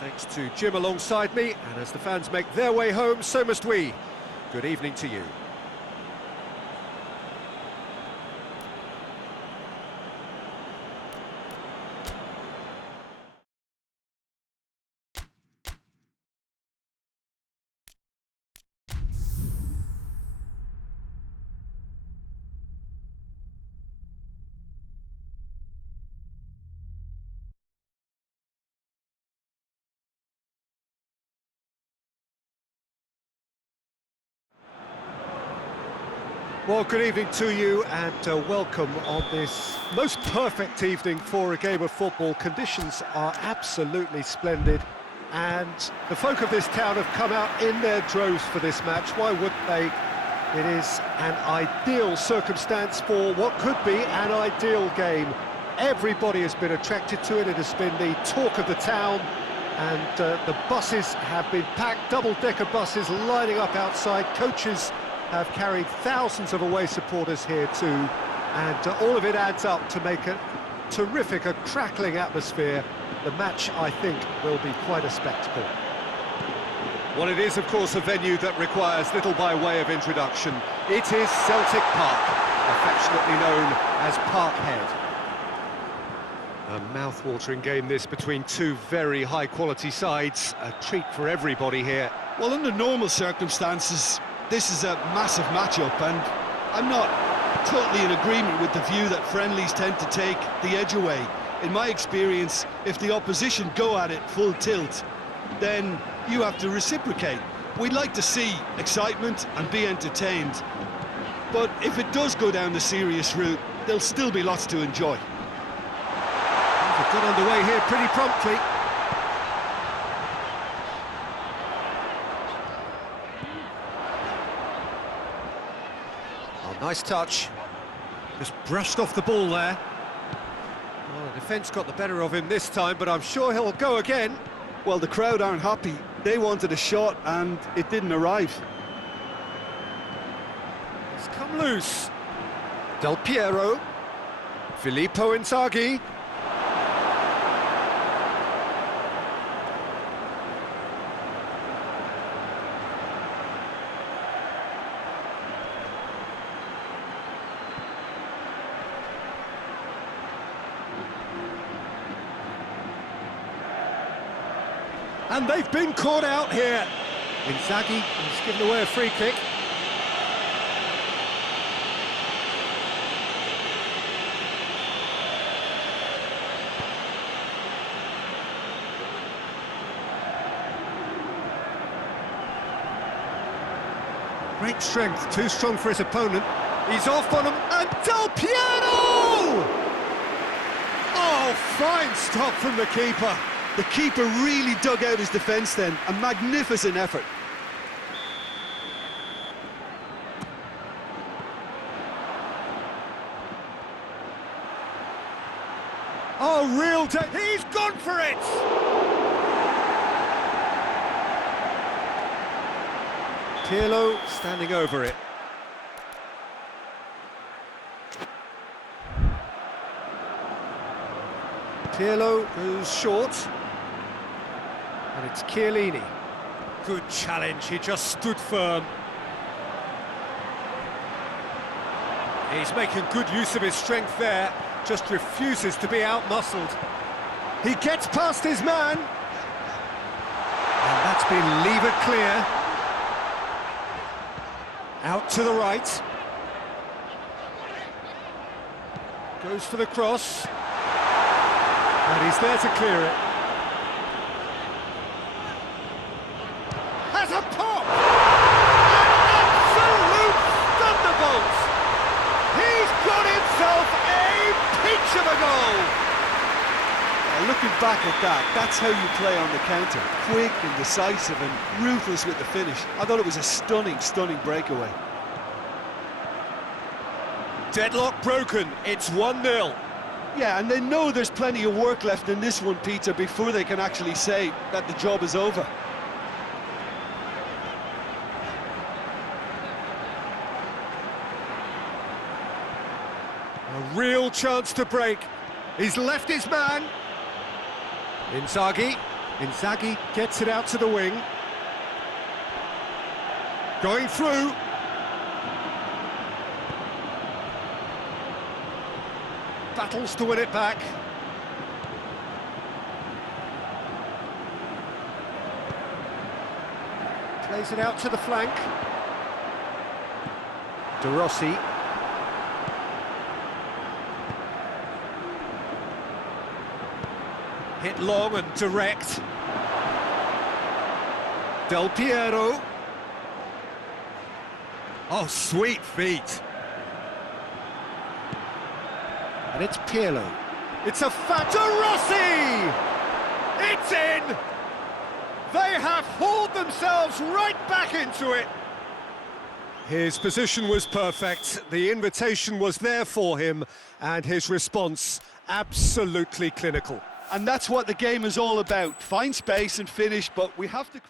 Thanks to Jim alongside me, and as the fans make their way home, so must we. Good evening to you. Well, good evening to you and welcome on this most perfect evening for a game of football. Conditions are absolutely splendid and the folk of this town have come out in their droves for this match. Why wouldn't they? It is an ideal circumstance for what could be an ideal game. Everybody has been attracted to it. It has been the talk of the town, and the buses have been packed, double-decker buses lining up outside. Coaches have carried thousands of away supporters here too, and all of it adds up to make a terrific, a crackling atmosphere. The match, I think, will be quite a spectacle. Well, it is, of course, a venue that requires little by way of introduction. It is Celtic Park, affectionately known as Parkhead. A mouth-watering game, this, between two very high-quality sides. A treat for everybody here. Well, under normal circumstances, this is a massive matchup, and I'm not totally in agreement with the view that friendlies tend to take the edge away. In my experience, if the opposition go at it full tilt, then you have to reciprocate. We'd like to see excitement and be entertained, but if it does go down the serious route, there'll still be lots to enjoy. They've got underway here pretty promptly. Nice touch. Just brushed off the ball there. Well, the defence got the better of him this time, but I'm sure he'll go again. Well, the crowd aren't happy. They wanted a shot, and it didn't arrive. It's come loose. Del Piero. Filippo Inzaghi. And they've been caught out here. Inzaghi has given away a free kick. Great strength, too strong for his opponent. He's off on him, and Del Piero! Oh, fine stop from the keeper. The keeper really dug out his defence then. A magnificent effort. Oh, he's gone for it! Pirlo standing over it. Pirlo goes short. And it's Chiellini. Good challenge, he just stood firm. He's making good use of his strength there, just refuses to be out-muscled. He gets past his man. And that's been levered clear. Out to the right. Goes for the cross. And he's there to clear it. Has a pop! An absolute thunderbolt! He's got himself a peach of a goal! Looking back at that, that's how you play on the counter. Quick and decisive and ruthless with the finish. I thought it was a stunning, stunning breakaway. Deadlock broken, it's 1-0. Yeah, and they know there's plenty of work left in this one, Peter, before they can actually say that the job is over. A real chance to break. He's left his man. Inzaghi. Inzaghi gets it out to the wing. Going through. Battles to win it back. Plays it out to the flank. De Rossi. Hit long and direct. Del Piero. Oh, sweet feet. And it's Pirlo. It's a De Rossi! It's in! They have hauled themselves right back into it. His position was perfect, the invitation was there for him, and his response absolutely clinical. And that's what the game is all about. Find space and finish, but we have to...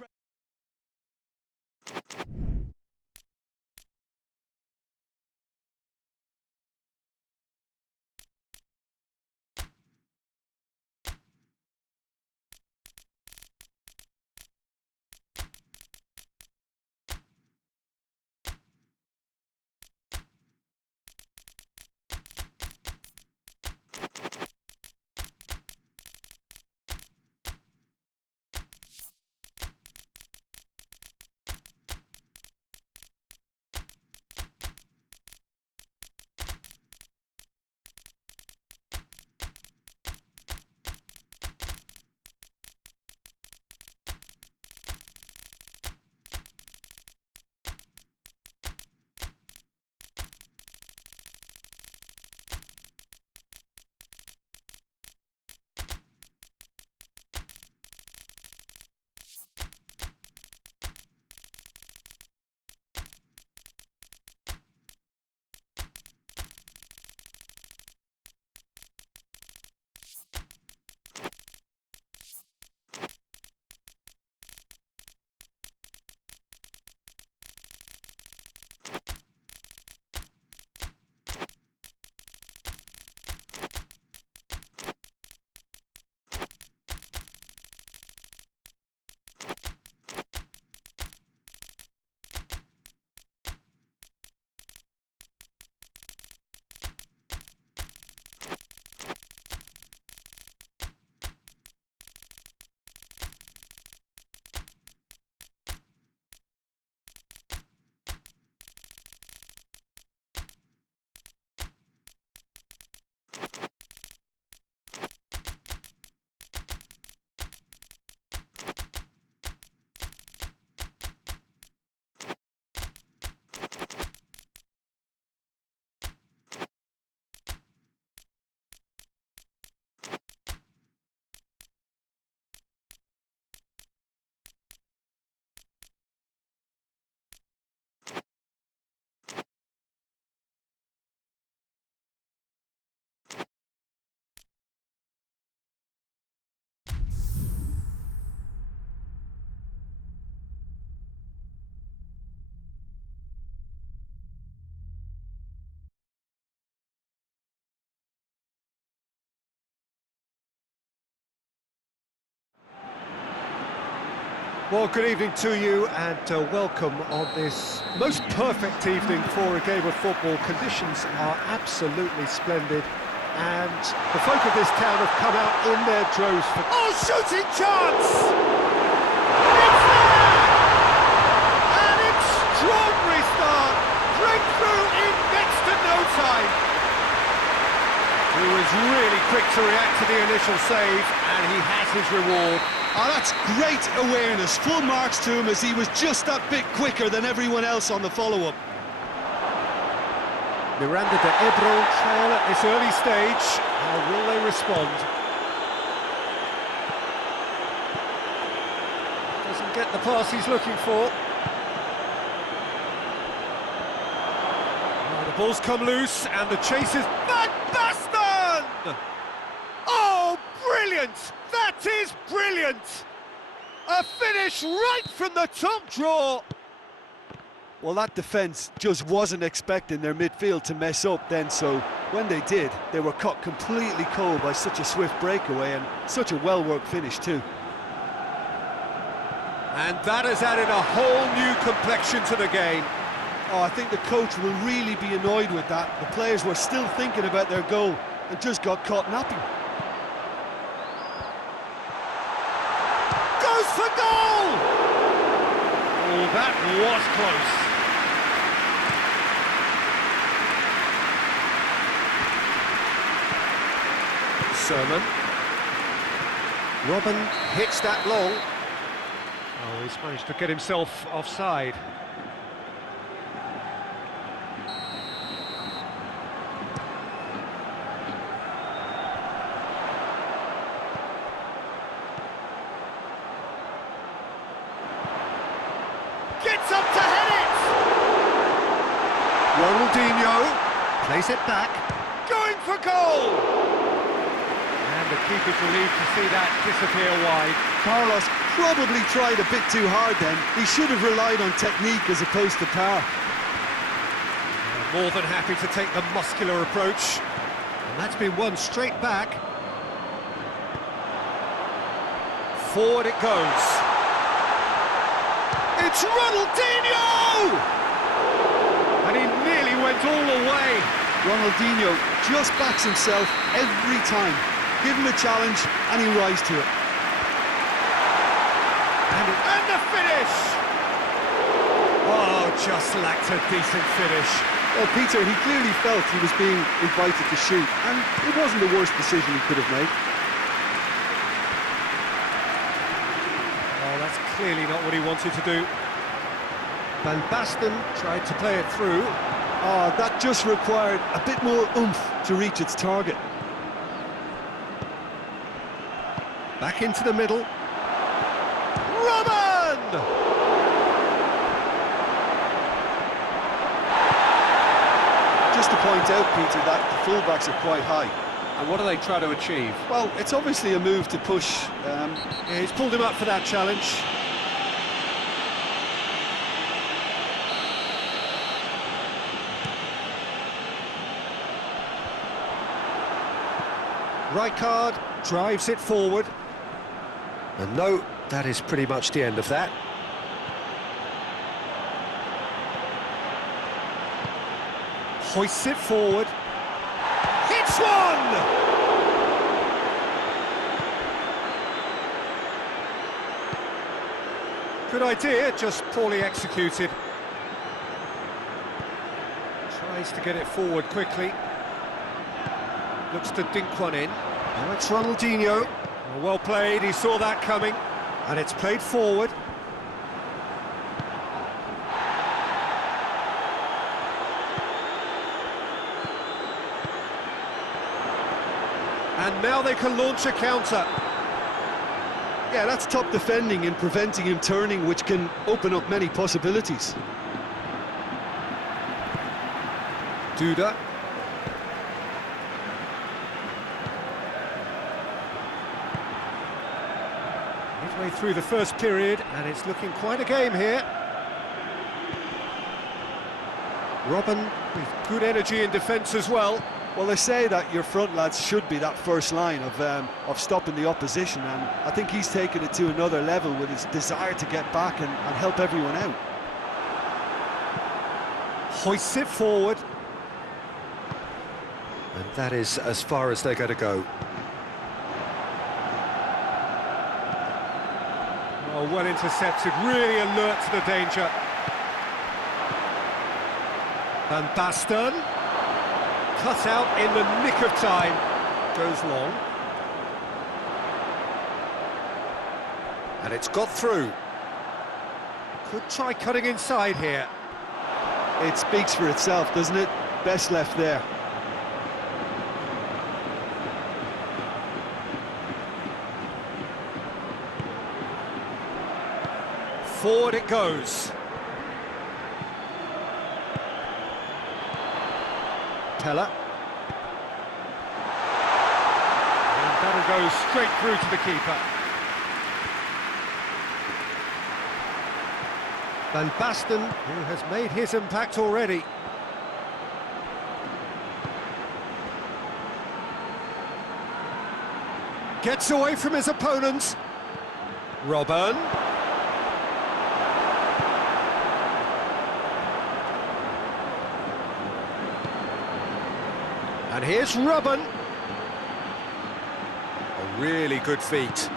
Well, good evening to you and welcome on this most perfect evening for a game of football. Conditions are absolutely splendid and the folk of this town have come out in their droves for... Oh, shooting chance! It's there! An extraordinary start! Breakthrough in next to no time! He was really quick to react to the initial save and he has his reward. Oh, that's great awareness. Full marks to him as he was just that bit quicker than everyone else on the follow-up. Miranda de Ebro trail at this early stage. How will they respond? Doesn't get the pass he's looking for. Oh, the ball's come loose and the chase is... Van Basten! Oh, brilliant! That is brilliant! A finish right from the top draw! Well, that defence just wasn't expecting their midfield to mess up then, so when they did, they were caught completely cold by such a swift breakaway and such a well-worked finish too. And that has added a whole new complexion to the game. Oh, I think the coach will really be annoyed with that. The players were still thinking about their goal and just got caught napping. Goes for goal! Oh, that was close. Sermon. Robin hits that long. Oh, he's managed to get himself offside. Gets up to head it! Ronaldinho plays it back, going for goal! And the keeper's relieved to see that disappear wide. Carlos probably tried a bit too hard then. He should have relied on technique as opposed to power. More than happy to take the muscular approach. And that's been won straight back. Forward it goes. It's Ronaldinho! And he nearly went all the way. Ronaldinho just backs himself every time. Give him a challenge and he'll rise to it. And the finish! Oh, just lacked a decent finish. Well, Peter, he clearly felt he was being invited to shoot, and it wasn't the worst decision he could have made. Oh, that's clearly not what he wanted to do. Van Basten tried to play it through. Oh, that just required a bit more oomph to reach its target. Back into the middle. Robin! Just to point out, Peter, that the fullbacks are quite high. And what do they try to achieve? Well, it's obviously a move to push. Yeah, he's pulled him up for that challenge. Rijkaard drives it forward. And no, that is pretty much the end of that. Hoists it forward. Hits one! Good idea, just poorly executed. Tries to get it forward quickly. Looks to dink one in. Now it's Ronaldinho. Well played, he saw that coming. And it's played forward. And now they can launch a counter. Yeah, that's top defending and preventing him turning, which can open up many possibilities. Duda. Midway through the first period, and it's looking quite a game here. Robin with good energy in defence as well. Well, they say that your front lads should be that first line of stopping the opposition, and I think he's taken it to another level with his desire to get back and help everyone out. Hoists it forward. And that is as far as they're going to go. Oh, well intercepted, really alert to the danger. Van Basten, cut out in the nick of time, goes long. And it's got through. Could try cutting inside here. It speaks for itself, doesn't it? Best left there. Forward it goes. Teller. And that'll go straight through to the keeper. Van Basten, who has made his impact already. Gets away from his opponents. Robin. And here's Robin. A really good feat.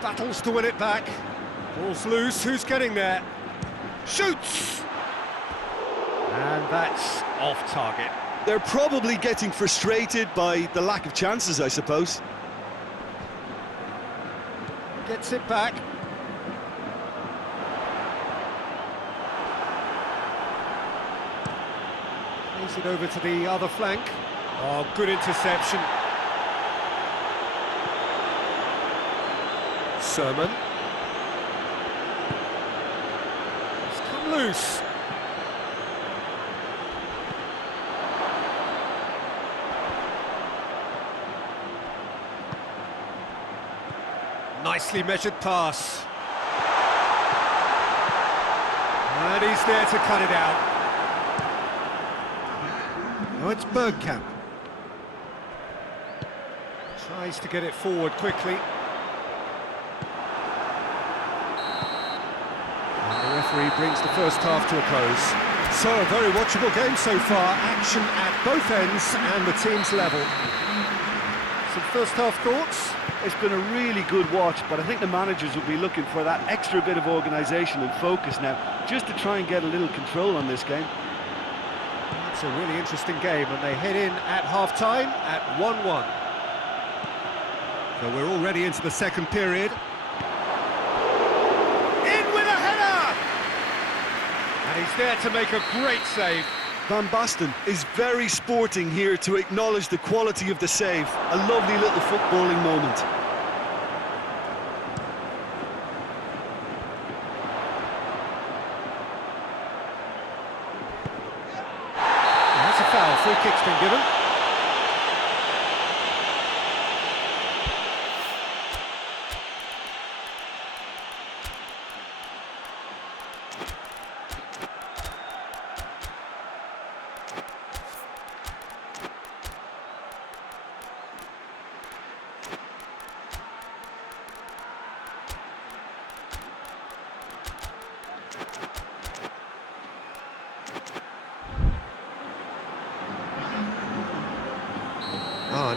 Battles to win it back. Ball's loose, who's getting there? Shoots! And that's off target. They're probably getting frustrated by the lack of chances, I suppose. Gets it back. Plays it over to the other flank. Oh, good interception. Sermon. It's come loose. Nicely measured pass. And he's there to cut it out. Now it's Bergkamp. Tries to get it forward quickly. And the referee brings the first half to a close. So, a very watchable game so far. Action at both ends and the team's level. Some first half thoughts? It's been a really good watch, but I think the managers will be looking for that extra bit of organisation and focus now, just to try and get a little control on this game. It's a really interesting game, and they head in at half-time at 1-1. So we're already into the second period. In with a header! And he's there to make a great save. Van Basten is very sporting here to acknowledge the quality of the save. A lovely little footballing moment. That's a foul. Free kick's been given.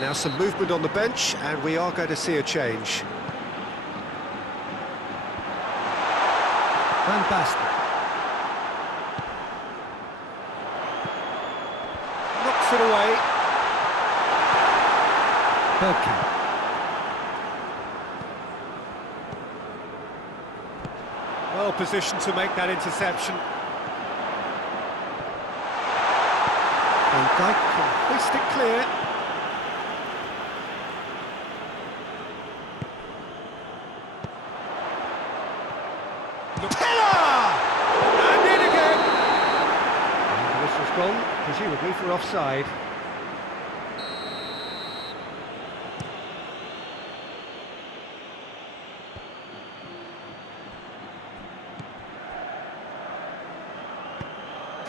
Now some movement on the bench, and we are going to see a change. Van Basten. Knocks it away. Bergkamp. Well positioned to make that interception. Van Dijk can hoist it clear. And in again! And this was gone, presumably for offside.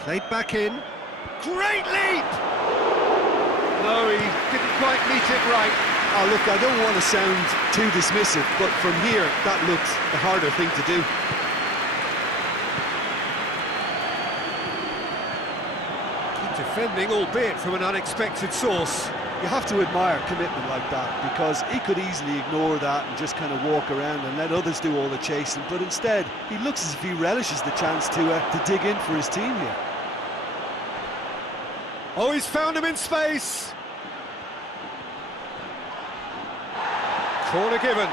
Played back in. Great leap! No, he didn't quite meet it right. Oh, look, I don't want to sound too dismissive, but from here, that looked the harder thing to do. Defending, albeit from an unexpected source. You have to admire commitment like that, because he could easily ignore that and just kind of walk around and let others do all the chasing, but instead, he looks as if he relishes the chance to dig in for his team here. Oh, he's found him in space! Corner given.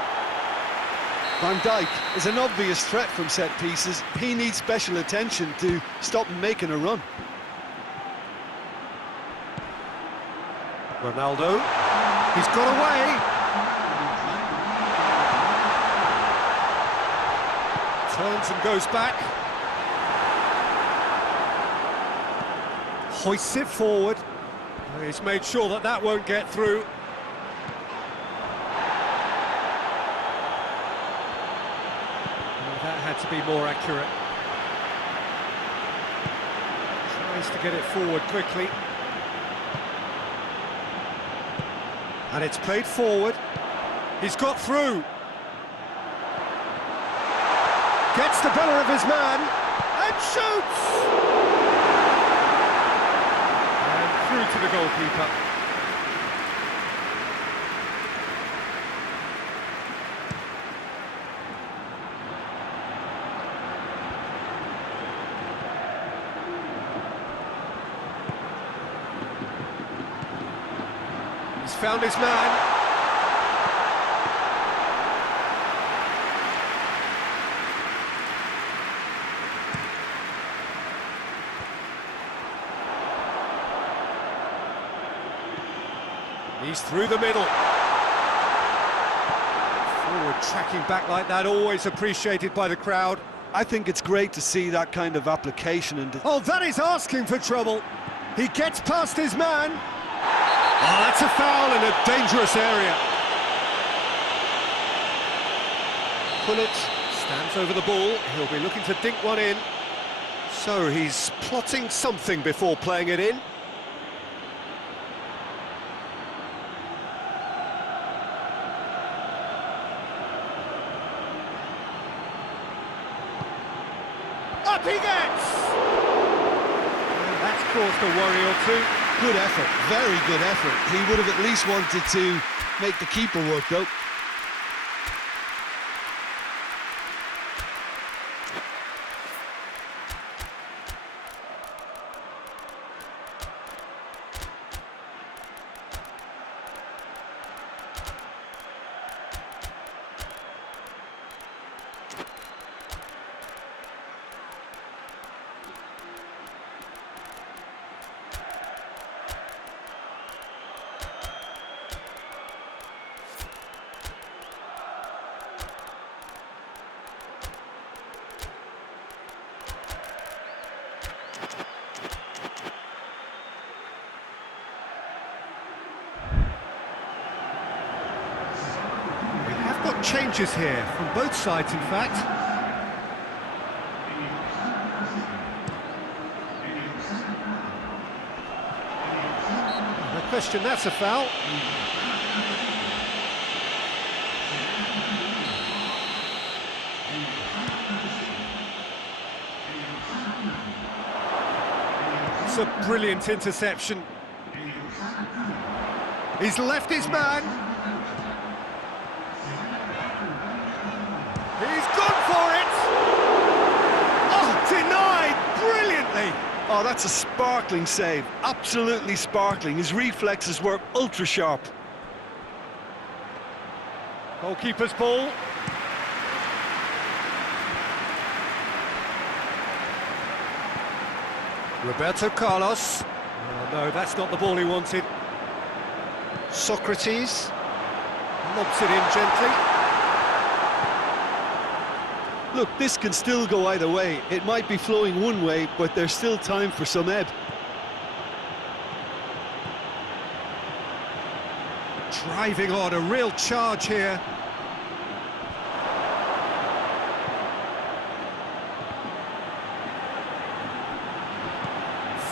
Van Dijk is an obvious threat from set pieces. He needs special attention to stop him making a run. Ronaldo, he's got away. Turns and goes back. Hoists it forward. He's made sure that that won't get through. That had to be more accurate. Tries to get it forward quickly. And it's played forward. He's got through. Gets the better of his man and shoots! And through to the goalkeeper. He's found his man. He's through the middle. Forward tracking back like that, always appreciated by the crowd. I think it's great to see that kind of application and... Oh, that is asking for trouble. He gets past his man. Oh, that's a foul in a dangerous area. Pullet stands over the ball. He'll be looking to dink one in. So he's plotting something before playing it in. Up he gets! And that's caused a worry or two. Good effort, very good effort. He would have at least wanted to make the keeper work, though. Changes here from both sides, in fact. No question, that's a foul. It's a brilliant interception. He's left his man. He's gone for it! Oh, denied brilliantly! Oh, that's a sparkling save. Absolutely sparkling. His reflexes were ultra sharp. Goalkeeper's ball. Roberto Carlos. Oh, no, that's not the ball he wanted. Socrates. Lobs it in gently. Look, this can still go either way. It might be flowing one way, but there's still time for some ebb. Driving on, a real charge here.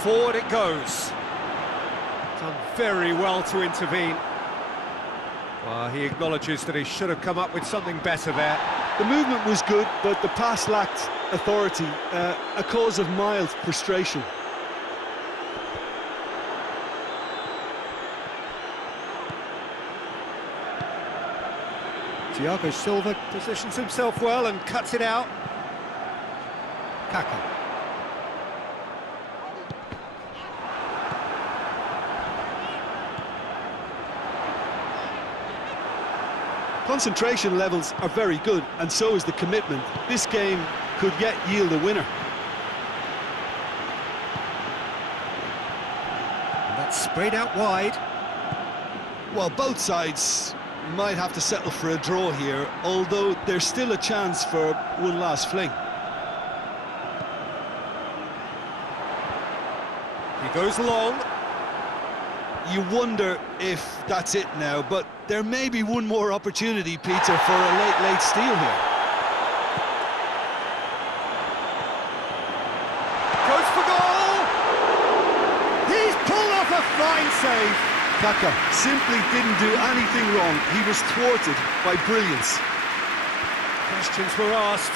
Forward it goes. Done very well to intervene. Well, he acknowledges that he should have come up with something better there. The movement was good, but the pass lacked authority, a cause of mild frustration. Thiago Silva positions himself well and cuts it out. Kaka. Concentration levels are very good, and so is the commitment. This game could yet yield a winner. And that's sprayed out wide. Well, both sides might have to settle for a draw here, although there's still a chance for one last fling. He goes long. You wonder if that's it now, but there may be one more opportunity, Peter, for a late steal here. Goes for goal! He's pulled off a fine save. Kaka simply didn't do anything wrong. He was thwarted by brilliance. Questions were asked,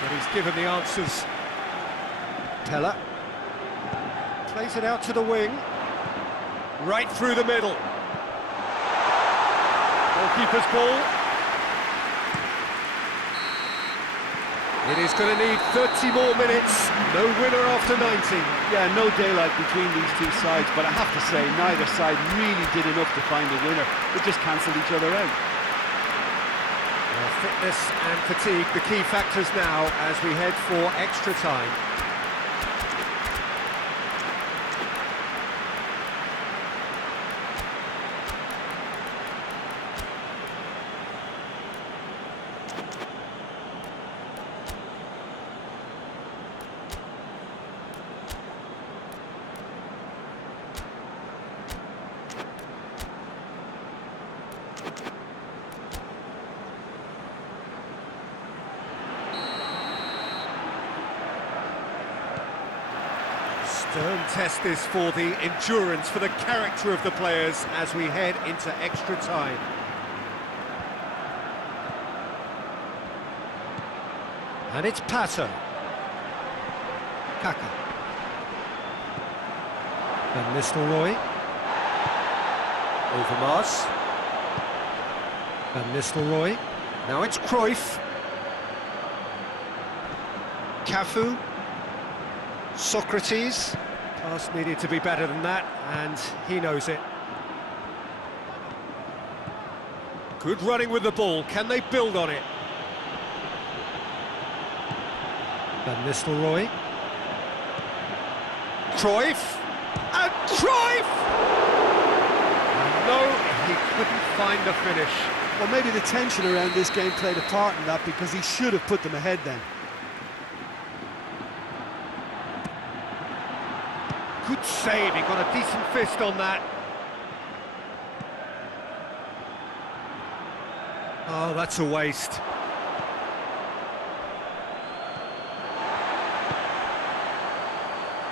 but he's given the answers. Pella plays it out to the wing. Right through the middle. Goalkeeper's ball. It is going to need 30 more minutes. No winner after 90. Yeah, no daylight between these two sides, but I have to say, neither side really did enough to find a winner. They just cancelled each other out. Well, fitness and fatigue, the key factors now as we head for extra time. Stern test this for the endurance, for the character of the players as we head into extra time. And it's Pato. Kaka. Van Nistelrooy. Overmars. Van Nistelrooy. Now it's Cruyff. Cafu. Socrates. Pass needed to be better than that, and he knows it. Good running with the ball. Can they build on it? Van Nistelrooy. Cruyff. And Cruyff! No, he couldn't find the finish. Well, maybe the tension around this game played a part in that, because he should have put them ahead then. Good save, he got a decent fist on that. Oh, that's a waste.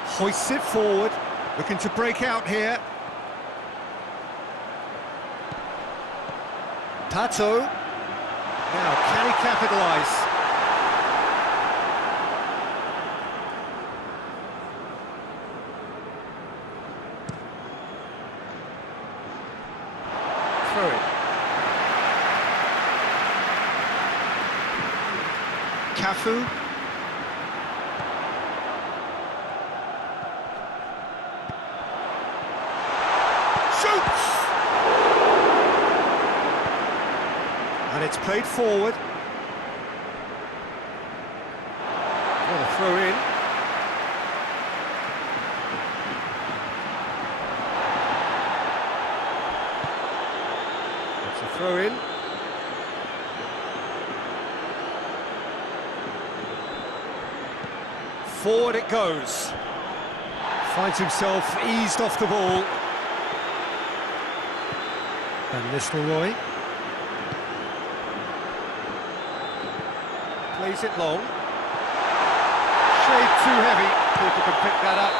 Hoists it forward, looking to break out here. Pato. Now, can he capitalise? Throw it. Cafu. Shoots! And it's played forward. What a throw in. That's a throw in. Forward it goes. Finds himself eased off the ball. Van Nistelrooy. Plays it long. Shade too heavy. People can pick that up.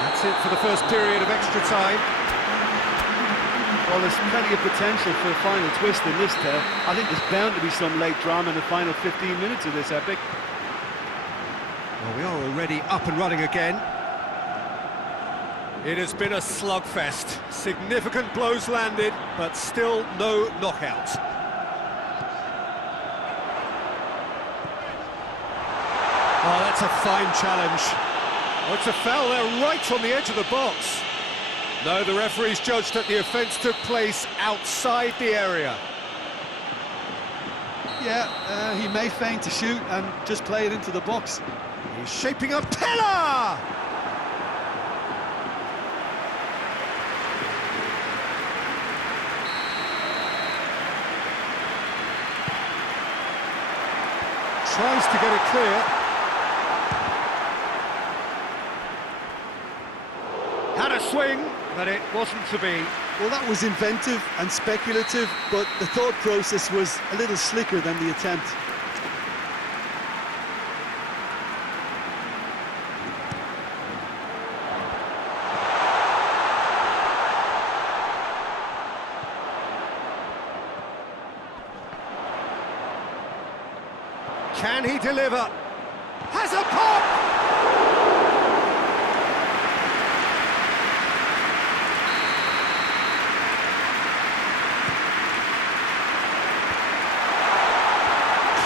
That's it for the first period of extra time. Well, there's plenty of potential for a final twist in this tale. I think there's bound to be some late drama in the final 15 minutes of this epic. Well, we are already up and running again. It has been a slugfest. Significant blows landed, but still no knockout. Oh, that's a fine challenge. Oh, it's a foul there right on the edge of the box. No, the referee's judged that the offence took place outside the area. Yeah, he may feign to shoot and just play it into the box. He's shaping a pillar! Tries to get it clear. Had a swing, but it wasn't to be. Well, that was inventive and speculative, but the thought process was a little slicker than the attempt. Can he deliver? Has a pop!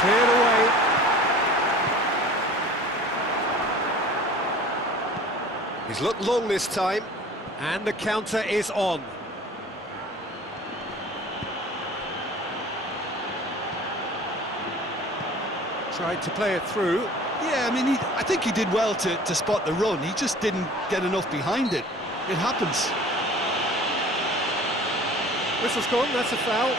Cleared away. He's looked long this time, and the counter is on. Tried to play it through. Yeah, I mean, I think he did well to spot the run. He just didn't get enough behind it. It happens. Whistle's gone, that's a foul.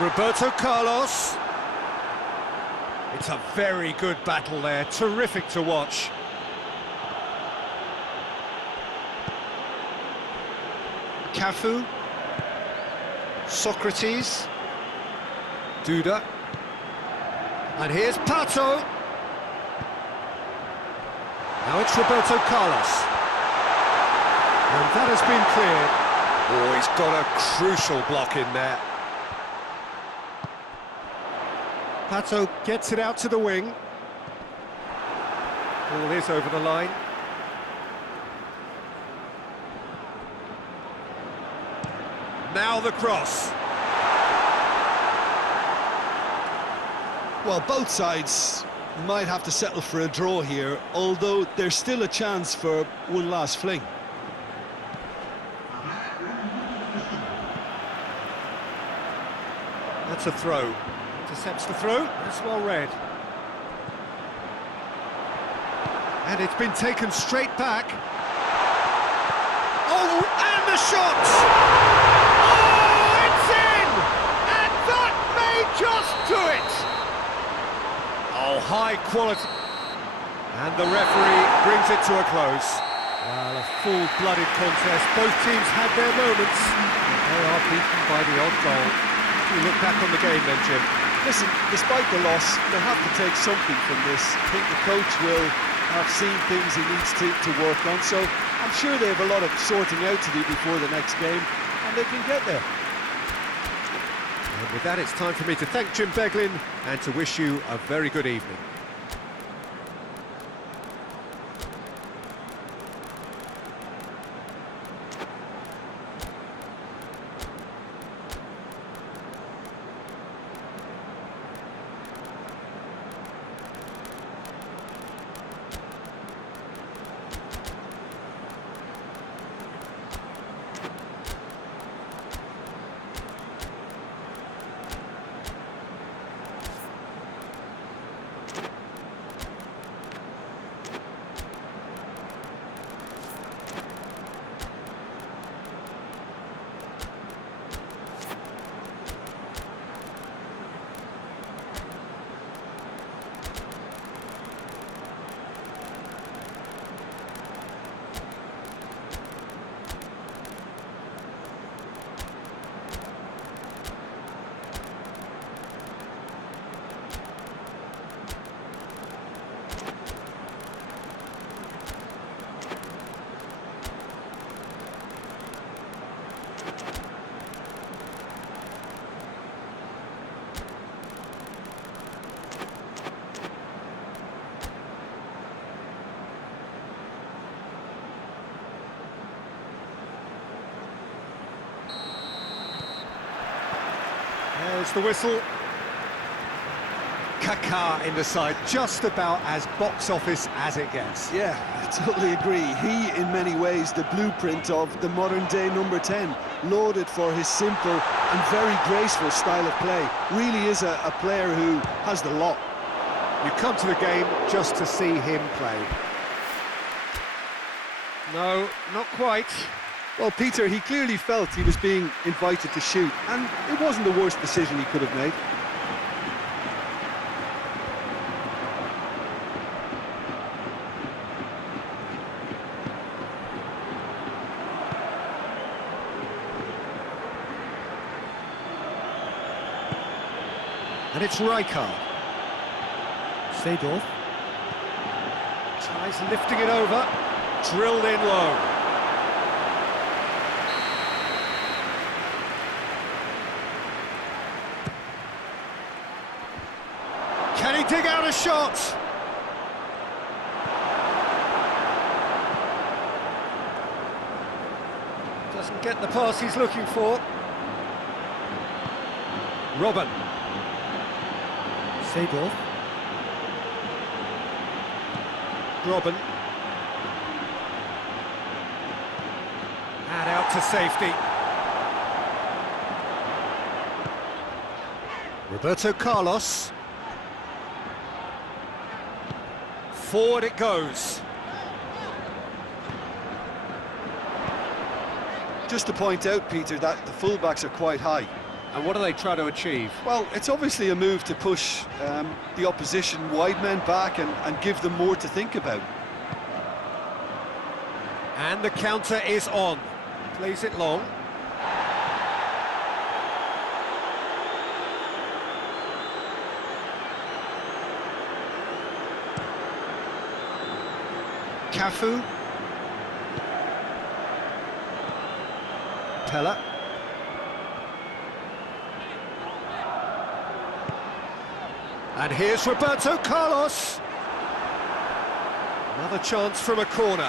Roberto Carlos. It's a very good battle there, terrific to watch. Cafu. Socrates. Duda. And here's Pato. Now it's Roberto Carlos. And that has been cleared. Oh, he's got a crucial block in there. Pato gets it out to the wing. Ball is over the line. Now the cross. Well, both sides might have to settle for a draw here, although there's still a chance for one last fling. That's a throw. Intercepts the throw. That's well read. And it's been taken straight back. Oh, and the shot! Oh, it's in! And that may just do it! Oh, high quality. And the referee brings it to a close. Well, a full-blooded contest. Both teams had their moments. They are beaten by the odd goal. You look back on the game then, Jim. Listen, despite the loss, they'll have to take something from this. I think the coach will have seen things he needs to work on, so I'm sure they have a lot of sorting out to do before the next game, and they can get there. And with that, it's time for me to thank Jim Beglin and to wish you a very good evening. There's the whistle. Kaká in the side, just about as box office as it gets. Yeah, I totally agree. He, in many ways, the blueprint of the modern-day number 10, lauded for his simple and very graceful style of play. Really is a player who has the lot. You come to the game just to see him play. No, not quite. Well, Peter, he clearly felt he was being invited to shoot, and it wasn't the worst decision he could have made. And it's Rijkaard. Seedorf. Tries lifting it over. Drilled in low. Can he dig out a shot? Doesn't get the pass he's looking for. Robin. Seedorf. Robin. And out to safety. Roberto Carlos. Forward it goes. Just to point out, Peter, that the fullbacks are quite high. And what do they try to achieve? Well, it's obviously a move to push the opposition wide men back and give them more to think about. And the counter is on. Plays it long. Cafu. Pella. And here's Roberto Carlos. Another chance from a corner.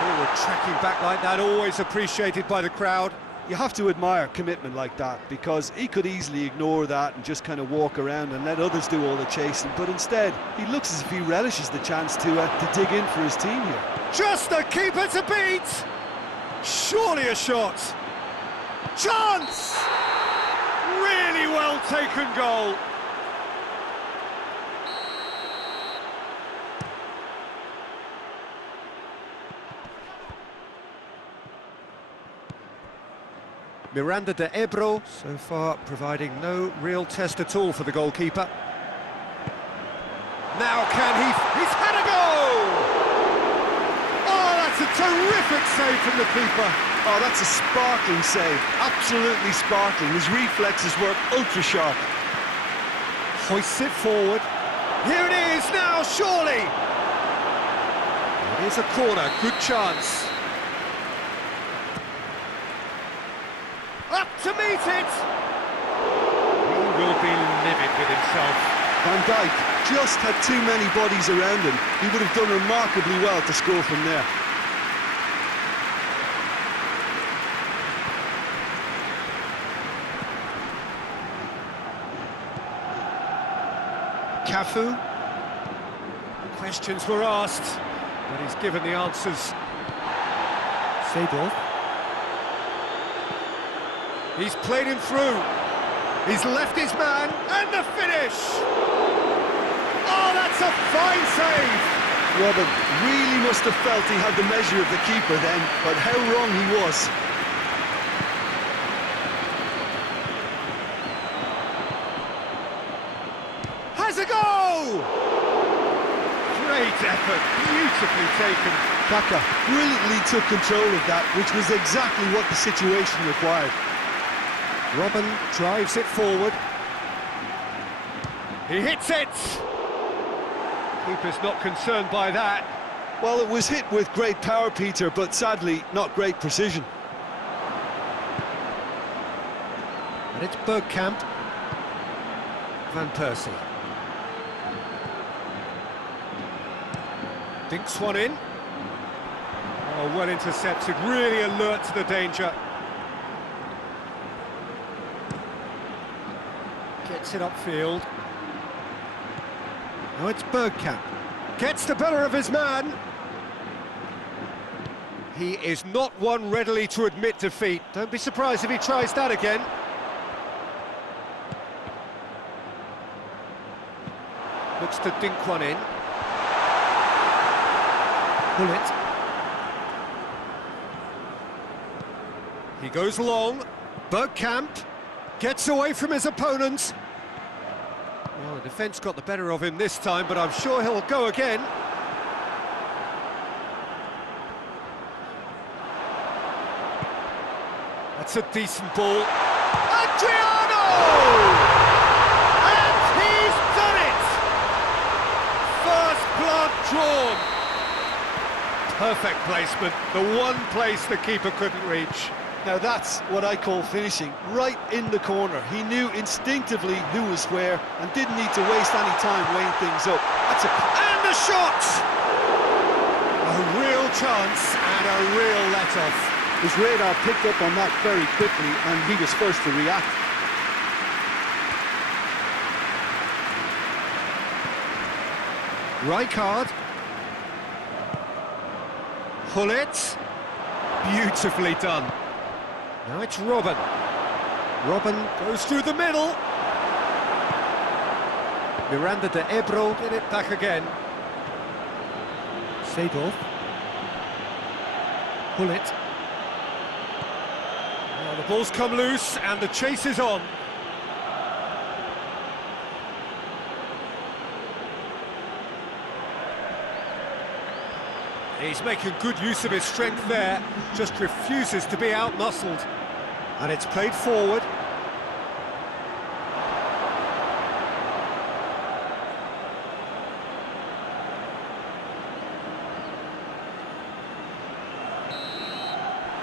Forward tracking back like that, always appreciated by the crowd. You have to admire commitment like that, because he could easily ignore that and just kind of walk around and let others do all the chasing, but instead he looks as if he relishes the chance to dig in for his team here. Just the keeper to beat! Surely a shot! Chance! Really well taken goal! Miranda de Ebro, so far providing no real test at all for the goalkeeper. Now can he... He's had a goal! Oh, that's a terrific save from the keeper. Oh, that's a sparkling save, absolutely sparkling. His reflexes work ultra sharp. Hoists it forward. Here it is now, surely! It is a corner, good chance. Up to meet it! He will be livid with himself. Van Dijk just had too many bodies around him. He would have done remarkably well to score from there. Cafu. Questions were asked, but he's given the answers. Seedorf. He's played him through. He's left his man, and the finish! Oh, that's a fine save! Robin really must have felt he had the measure of the keeper then, but how wrong he was. Has a go! Great effort, beautifully taken. Kaka brilliantly took control of that, which was exactly what the situation required. Robin drives it forward. He hits it! Keeper's not concerned by that. Well, it was hit with great power, Peter, but sadly, not great precision. And it's Bergkamp. Van Persie. Dinks one in. Oh, well intercepted, really alert to the danger. Gets it upfield. Now it's Bergkamp. Gets the better of his man. He is not one readily to admit defeat. Don't be surprised if he tries that again. Looks to dink one in. Pull it. He goes long. Bergkamp gets away from his opponents. Well, the defence got the better of him this time, but I'm sure he'll go again. That's a decent ball. Adriano! And he's done it! First blood drawn. Perfect placement, the one place the keeper couldn't reach. Now that's what I call finishing, right in the corner. He knew instinctively who was where and didn't need to waste any time weighing things up. And the shot! A real chance and a real let-off. His radar picked up on that very quickly, and he was first to react. Rijkaard. Gullit. Beautifully done. Now it's Robben. Robben goes through the middle. Miranda de Ebro did it back again. Seedorf. Gullit. Now the ball's come loose and the chase is on. He's making good use of his strength there, just refuses to be out-muscled. And it's played forward.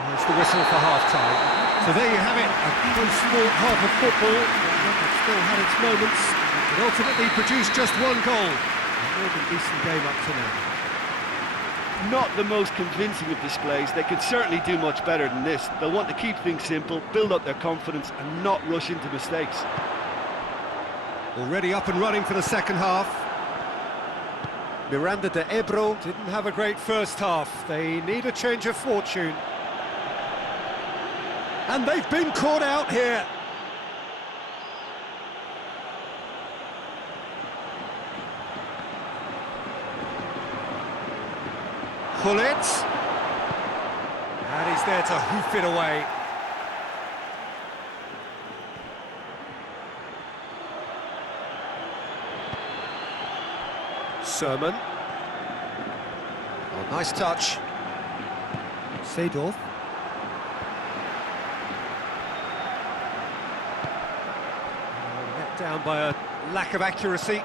There's the whistle for half-time. So there you have it, a close-fought half of football. It still had its moments, but ultimately produced just one goal. A more than decent game up to now. Not the most convincing of displays. They could certainly do much better than this. They'll want to keep things simple, build up their confidence and not rush into mistakes. Already up and running for the second half. Miranda de Ebro didn't have a great first half. They need a change of fortune. And they've been caught out here. Gullit. And he's there to hoof it away. Sermon. Oh, nice touch. Seedorf. Let down by a lack of accuracy.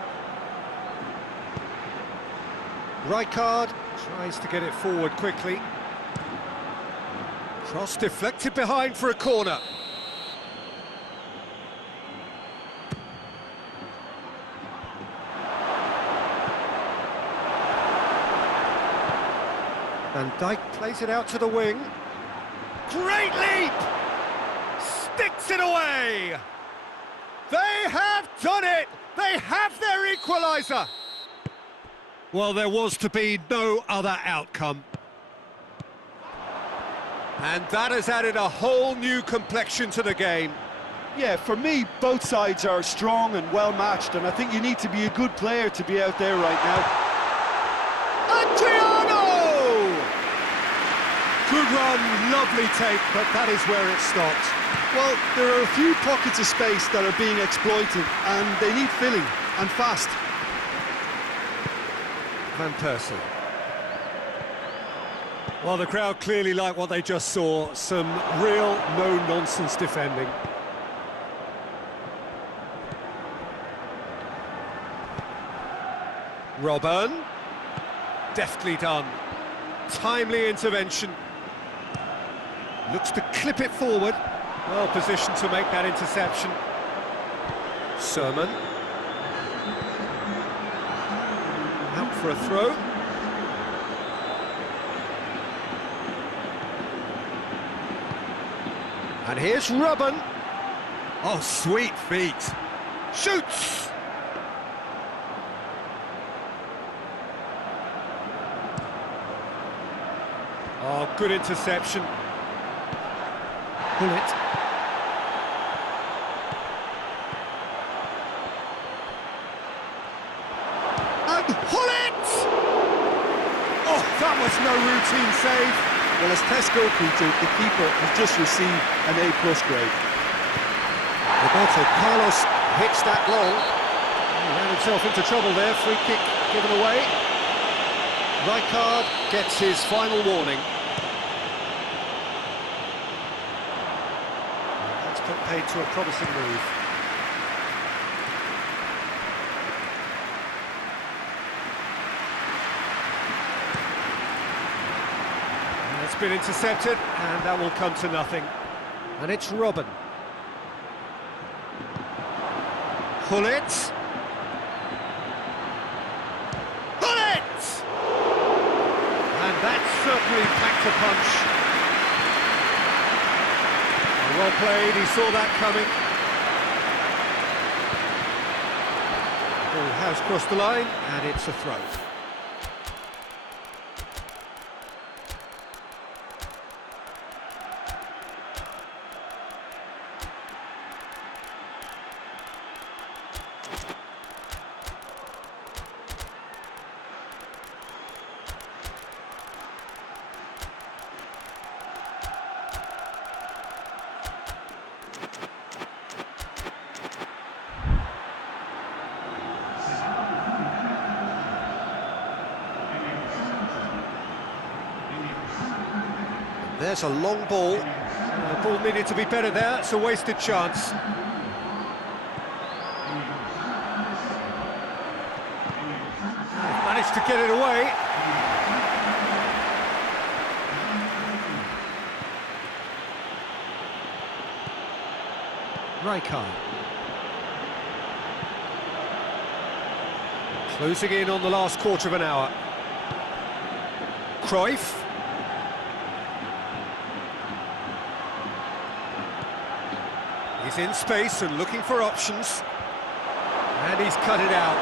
Rijkaard tries to get it forward quickly. Cross deflected behind for a corner. Van Dijk plays it out to the wing. Great leap! Sticks it away! They have done it! They have their equaliser! Well, there was to be no other outcome. And that has added a whole new complexion to the game. Yeah, for me, both sides are strong and well-matched, and I think you need to be a good player to be out there right now. Adriano! Good run, lovely take, but that is where it stopped. Well, there are a few pockets of space that are being exploited, and they need filling, and fast. Van Persie. Well, the crowd clearly like what they just saw. Some real no-nonsense defending. Robben. Deftly done. Timely intervention. Looks to clip it forward. Well positioned to make that interception. Sermon. Out for a throw. And here's Robben. Oh, sweet feet. Shoots! Oh, good interception. Gullit. And Gullit! Oh, that was no routine save. Well, as test goalkeeper, the keeper has just received an A+ grade. Roberto Carlos hits that long. He ran himself into trouble there. Free kick given away. Rijkaard gets his final warning. That's put paid to a promising move. It's been intercepted, and that will come to nothing. And it's Robben. Hullet. Hullet! And that certainly packed a punch. Well played, he saw that coming. Ball has crossed the line, and it's a throw. There's a long ball. The ball needed to be better there. It's a wasted chance. Managed to get it away. Rijkaard. Closing in on the last quarter of an hour. Cruyff. He's in space and looking for options. And he's cut it out.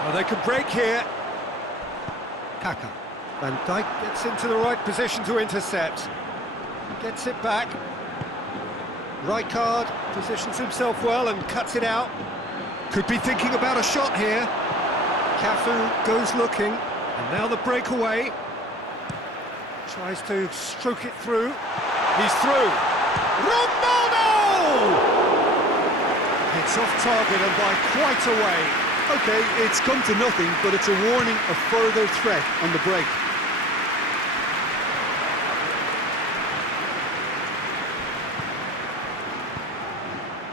Well, they could break here. Kaka. Van Dijk gets into the right position to intercept. Gets it back. Rijkaard positions himself well and cuts it out. Could be thinking about a shot here. Cafu goes looking. And now the breakaway. Tries to stroke it through. He's through. Ronaldo! It's off target and by quite a way. OK, it's come to nothing, but it's a warning of further threat on the break.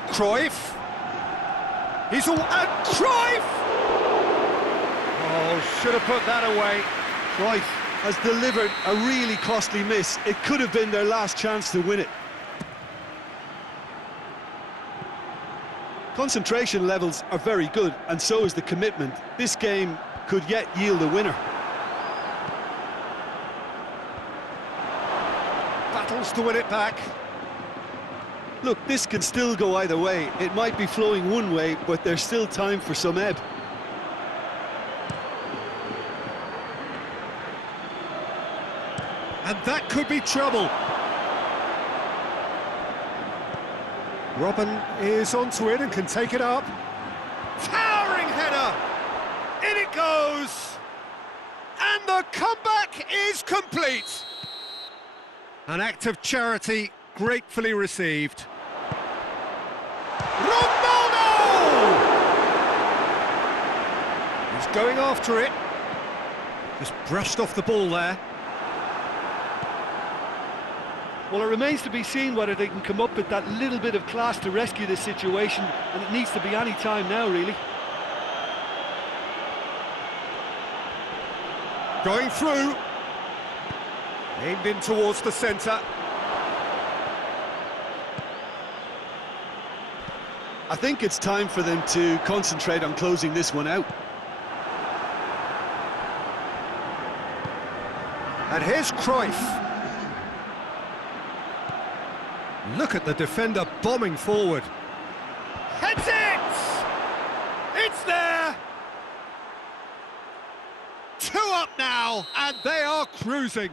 Cruyff. He's all... Cruyff! Oh, should have put that away. Cruyff has delivered a really costly miss. It could have been their last chance to win it. Concentration levels are very good, and so is the commitment. This game could yet yield a winner. Battles to win it back. Look, this can still go either way. It might be flowing one way, but there's still time for some ebb. And that could be trouble. Robben is onto it and can take it up. Towering header! In it goes! And the comeback is complete! An act of charity gratefully received. Ronaldo! He's going after it. Just brushed off the ball there. Well, it remains to be seen whether they can come up with that little bit of class to rescue this situation, and it needs to be any time now, really. Going through. Aimed in towards the centre. I think it's time for them to concentrate on closing this one out. And here's Cruyff. Look at the defender bombing forward. Heads it! It's there! 2 up now, and they are cruising.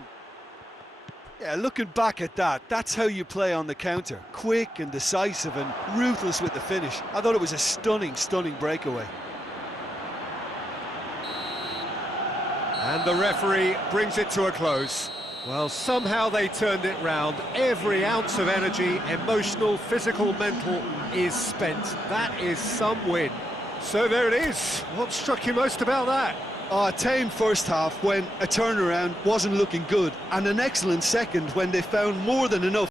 Yeah, looking back at that, that's how you play on the counter. Quick and decisive and ruthless with the finish. I thought it was a stunning, stunning breakaway. And the referee brings it to a close. Well, somehow they turned it round. Every ounce of energy, emotional, physical, mental, is spent. That is some win. So there it is. What struck you most about that? A tame first half when a turnaround wasn't looking good, and an excellent second when they found more than enough